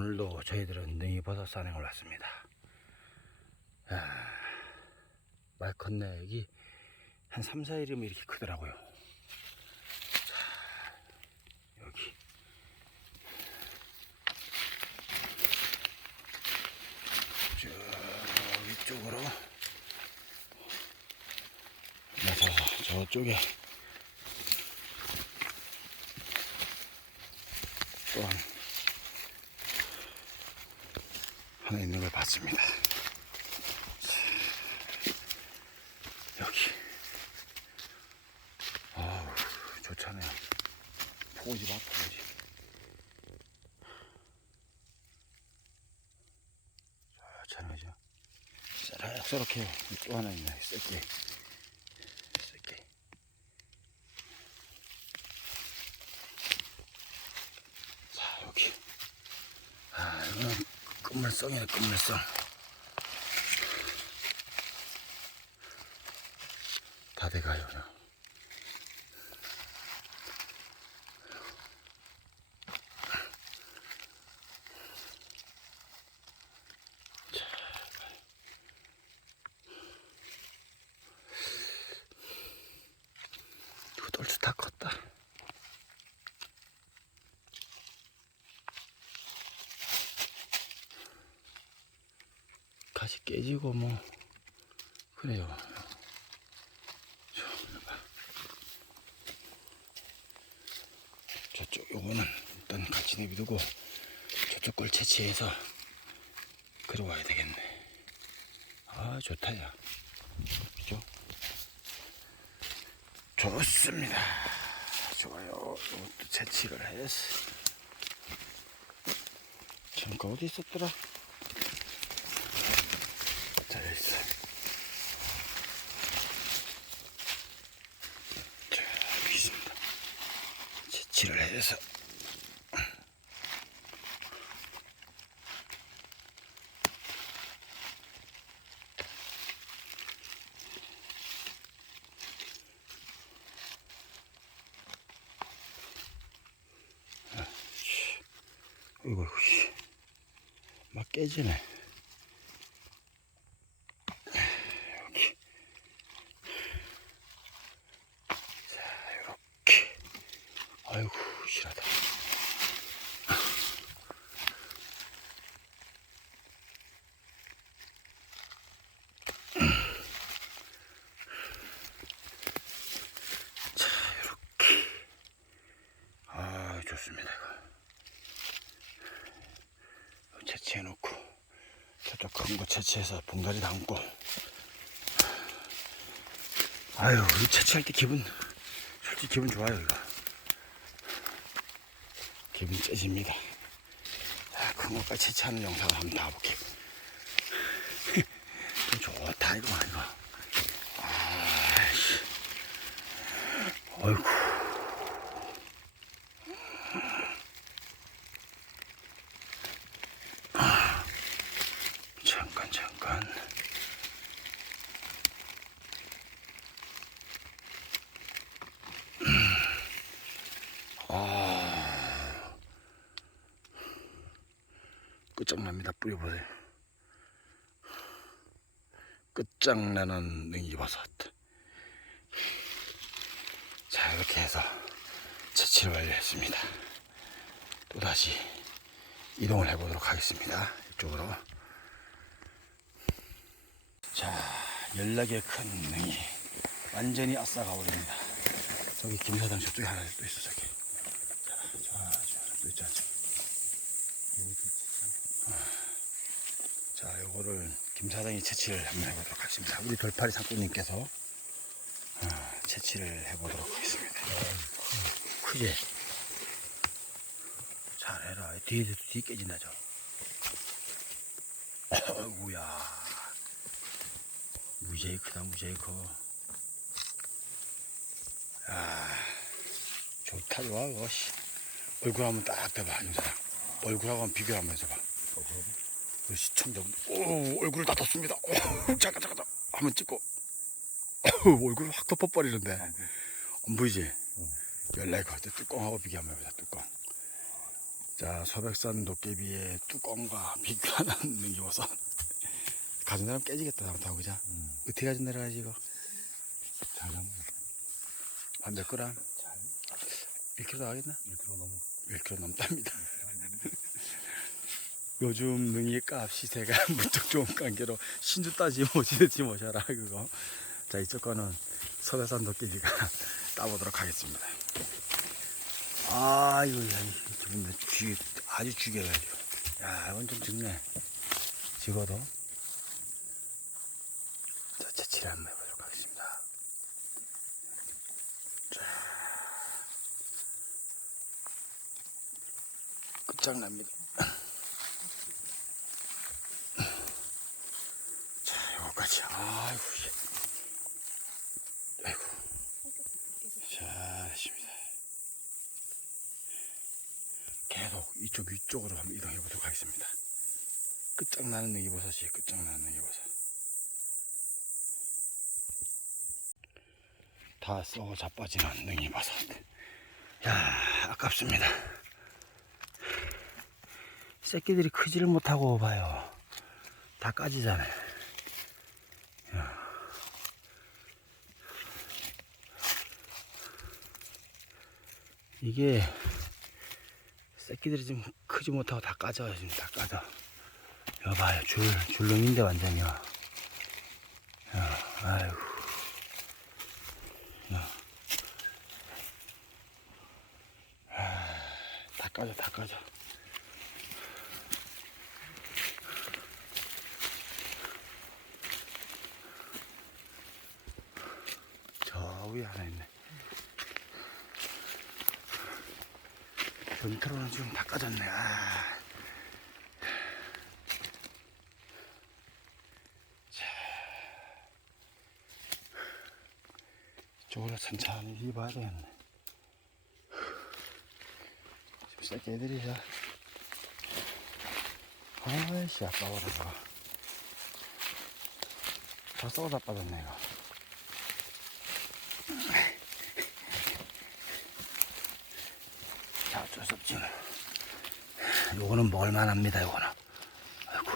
오늘도 저희들은 능이버섯 산행을 왔습니다. 아, 말컨넥이 한 3, 4일이면 이렇게 크더라고요. 자, 여기. 저 위쪽으로 나서서 저쪽에 또한 하나 있는 걸 봤습니다. 여기. 아우, 좋잖아요. 포지 봐, 포지. 좋잖아요, 그죠? 쌀쌀하게요. 또 하나 있네. 쓸게. 자, 여기. 아, 이거는 끝물성이네, 끝물성. 다 돼가요. 자, 이거 떨치 다 컸다. 가시 깨지고 뭐 그래요. 저쪽 요거는 일단 같이 내비두고 저쪽 걸 채취해서 그러 와야 되겠네. 아 좋다 야. 그죠? 좋습니다. 좋아요. 이것도 채취를 해서 잠깐 어디 있었더라? 자 여기 있어. 자 여기 있습니다. 채취를 해서 씨. 막 깨지네. 여기. 자, 이렇게. 아이고, 실하다. 자, 이렇게. 아, 좋습니다, 이거. 채취해놓고 저쪽 큰 거 채취해서 봉다리 담고. 아유 이 채취할 때 기분 솔직히 기분 좋아요 이거. 기분 째집니다. 자, 큰 것까지 채취하는 영상을 한번 나와볼게요. 좀 좋다 이거 이거. 아이씨. 어이구 잠깐 잠깐 음. 아 끝장납니다. 뿌리 보세요. 끝장나는 능이버섯. 자 이렇게 해서 채취를 완료했습니다. 또다시 이동을 해보도록 하겠습니다. 이쪽으로. 자, 연락의 큰 능이 완전히 아싸가 오릅니다. 저기 김사장 저쪽에 하나 또 있어 저기. 자, 자, 자, 또 있자. 저. 아, 자, 요거를 김사장이 채취를 한번 해보도록 하겠습니다. 우리 돌파리 상구님께서 아, 채취를 해보도록 하겠습니다. 크게. 잘해라. 뒤에도 뒤 깨진다 저. 어이구야. 무지하게 크다 무지하게 커. 아 좋다 좋아 씨. 얼굴 한번 딱 대봐 윤사장 얼굴하고 한번 비교 한번 해줘봐 그 시청자 오 얼굴을 다 떴습니다 오, 잠깐 잠깐 잠깐 한번 찍고 오, 얼굴 확 덮어버리는데 안 보이지? 연락이 커 뚜껑하고 비교하면 해보자 뚜껑 자, 소백산 도깨비의 뚜껑과 비교하는 능기버섯. 가진 사람 깨지겠다, 잘못하고, 그자? 어떻게 가진 내려가지, 이거? 잘하면 한몇 그램? 잘 1kg 나가겠나? 1kg 넘어 1kg 넘답니다. 요즘 능이 값 시세가 무척 좋은 관계로 신주 따지 못이듯이 모셔라 그거. 자 이쪽 거는 서대산 도깨비가 따보도록 하겠습니다. 아이고 야 이거 죽 아주 죽여가지고 야 이건 좀 죽네. 죽어도 자 채취를 한번 해보도록 하겠습니다. 끝장납니다. 자. 아이고, 씨. 아이고. 자, 됐습니다. 계속 이쪽 위쪽으로 한번 이동해 보도록 하겠습니다. 끝장나는 능이버섯이 끝장나는 능이버섯. 다 썩어 자빠지는 능이버섯. 야, 아깝습니다. 새끼들이 크지를 못하고 봐요. 다 까지잖아요. 야. 이게 새끼들이 좀 크지 못하고 다 까져요. 지금 다 까져. 이거 봐요. 줄, 줄눈인데 완전히요. 야, 아이고. 야. 아, 다 까져, 다 까져. 저 위에 하나 있네. 전트로는 지금 다 까졌네. 아. 자. 이쪽으로 천천히 입어야 되겠네. 지금 새끼 애들이 자. 아이씨, 아까워라. 다 썩어 다 빠졌네, 이거. 자, 어쩔 수 없지. 요거는 먹을만합니다, 요거는. 아이고.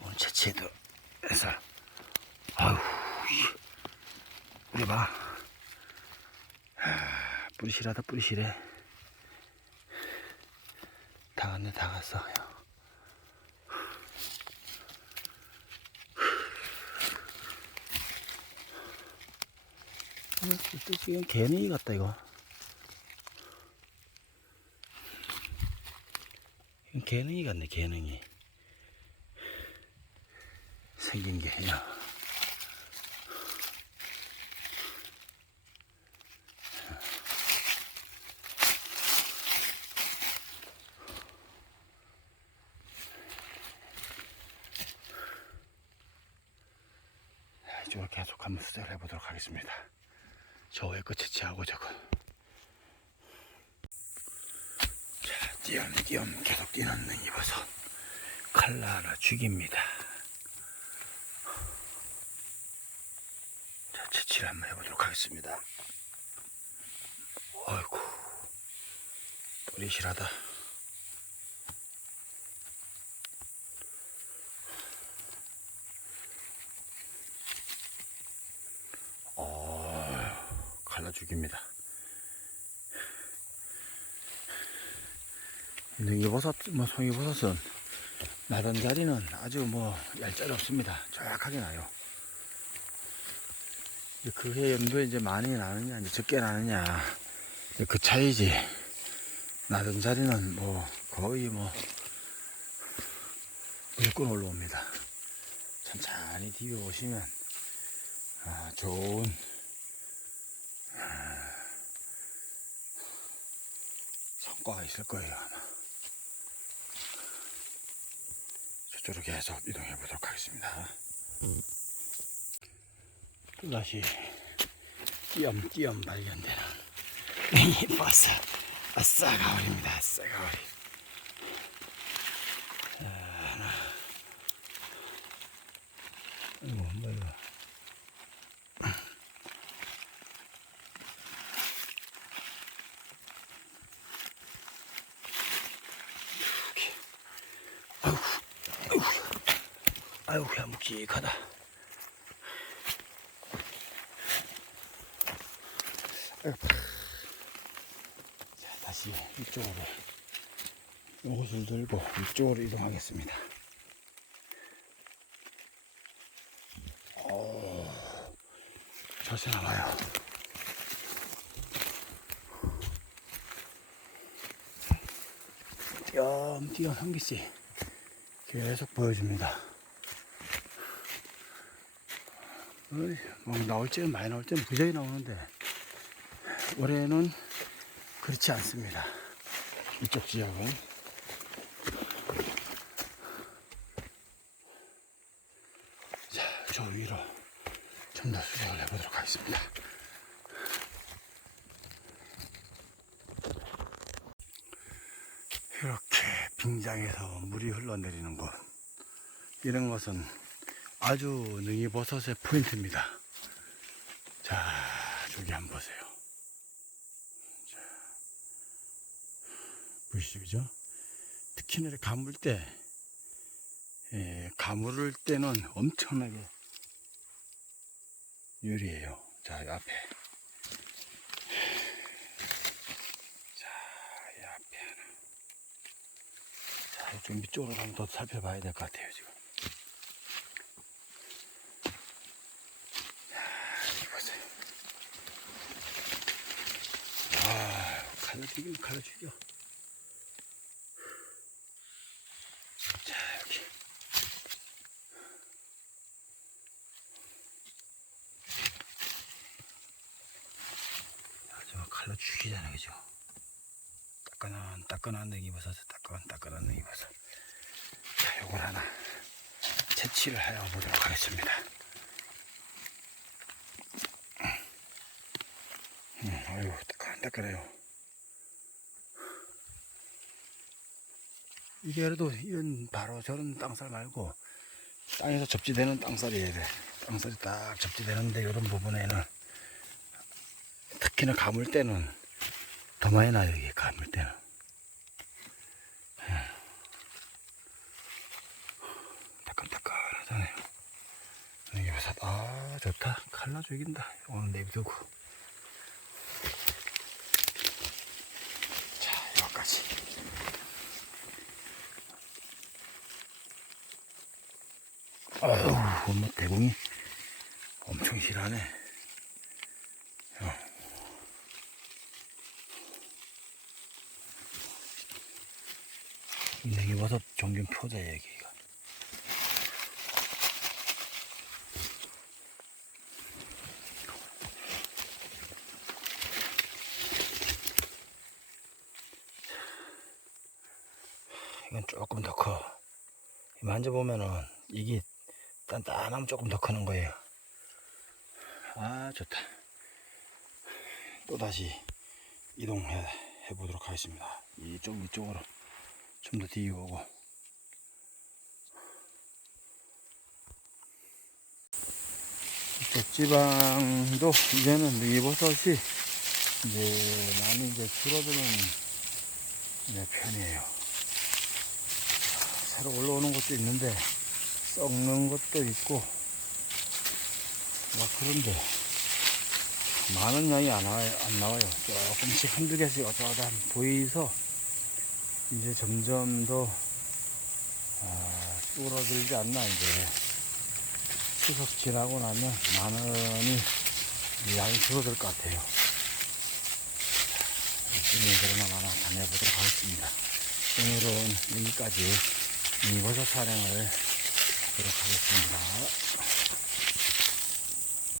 오늘 채취해도 해서. 이. 우리 봐. 아, 뿌리 실하다, 뿌리 실해. 다 갔네, 다 갔어. 야. 또 지금 개능이 같다, 이거. 이건 개능이 같네, 개능이. 생긴 게, 야. 자, 이쪽으로 계속 한번 수색을 해보도록 하겠습니다. 저 위에 거 채취하고 저거. 자, 띄엄띄엄 계속 뛰는 이버섯. 칼라 하나 죽입니다. 자, 채취를 한번 해보도록 하겠습니다. 아이고, 뿌리 실하다. 어, 칼라 죽입니다. 능이버섯, 뭐 송이버섯은 나던 자리는 아주 뭐 얄짤 없습니다. 정확하게 나요. 그해 연도에 이제 많이 나느냐, 이제 적게 나느냐, 그 차이지. 나던 자리는 뭐 거의 뭐 무조건 올라옵니다. 천천히 뒤에 오시면 아, 좋은 아, 성과가 있을 거예요 아마. 저쪽으로 계속 이동해 보도록 하겠습니다. 또다시 띄엄띄엄 발견되는 이 버섯 아싸 가오리입니다. 아싸 가오리. 자, 하나. 이거 뭐이거. 그냥 묵직하다. 자, 다시 이쪽으로 옷을 들고 이쪽으로 이동하겠습니다. 오, 자세 나와요. 띄엄띄엄 한기씨 계속 보여줍니다. 어이, 뭐 나올 때는 많이 나올 때는 무지하게 나오는데 올해는 그렇지 않습니다. 이쪽 지역은 자, 저 위로 좀 더 수색을 해보도록 하겠습니다. 이렇게 빙장에서 물이 흘러내리는 곳 이런 것은 아주 능이버섯의 포인트입니다. 자, 저기 한번 보세요. 자, 보이시죠? 그죠? 특히나 가물 때, 예, 가물을 때는 엄청나게 유리해요. 자, 이 앞에. 자, 이 앞에 하나. 자, 좀 밑쪽으로 한번 더 살펴봐야 될 것 같아요, 지금. 보세요. 아, 칼로 죽이면 칼로 죽여. 자, 여기. 자, 저 칼로 죽이잖아, 그죠? 따끈한, 따끈한 능이버섯, 따끈한, 따끈한 능이버섯. 자, 요걸 하나 채취를 하여 보도록 하겠습니다. 음, 아유, 따끈따끈해요. 이게 그래도 이런 바로 저런 땅살 말고 땅에서 접지되는 땅살이어야 돼. 땅살이 딱 접지되는데 이런 부분에는 특히나 감을 때는 더 많이 나요, 이게 감을 때는. 따끈따끈하잖아요. 이게 버섯, 아, 좋다. 칼라 죽인다. 오늘 내비두고. 자, 여기까지. 아유, 엄마 대공이 엄청 실하네. 어. 내기버섯 종균 표자 얘기가. 이건 조금 더 커. 만져보면은 이게 단단하면 조금 더 크는 거예요. 아, 좋다. 또 다시 이동해 해 보도록 하겠습니다. 이쪽 위쪽으로 좀 더 뒤로 오고. 이쪽 지방도 이제는 이버섯이 이제 많이 이제 줄어드는 네, 편이에요. 새로 올라오는 것도 있는데 썩는 것도 있고 막 그런데 많은 양이 안, 나와요, 안 나와요. 조금씩 한두 개씩 어쩌다 보이서 이제 점점 더 아, 줄어들지 않나 이제. 추석 지나고 나면 많으니 양이 줄어들 것 같아요. 열심히 그러나 마나 다녀보도록 하겠습니다. 오늘은 여기까지. 이 버섯 촬영을 하도록 하겠습니다.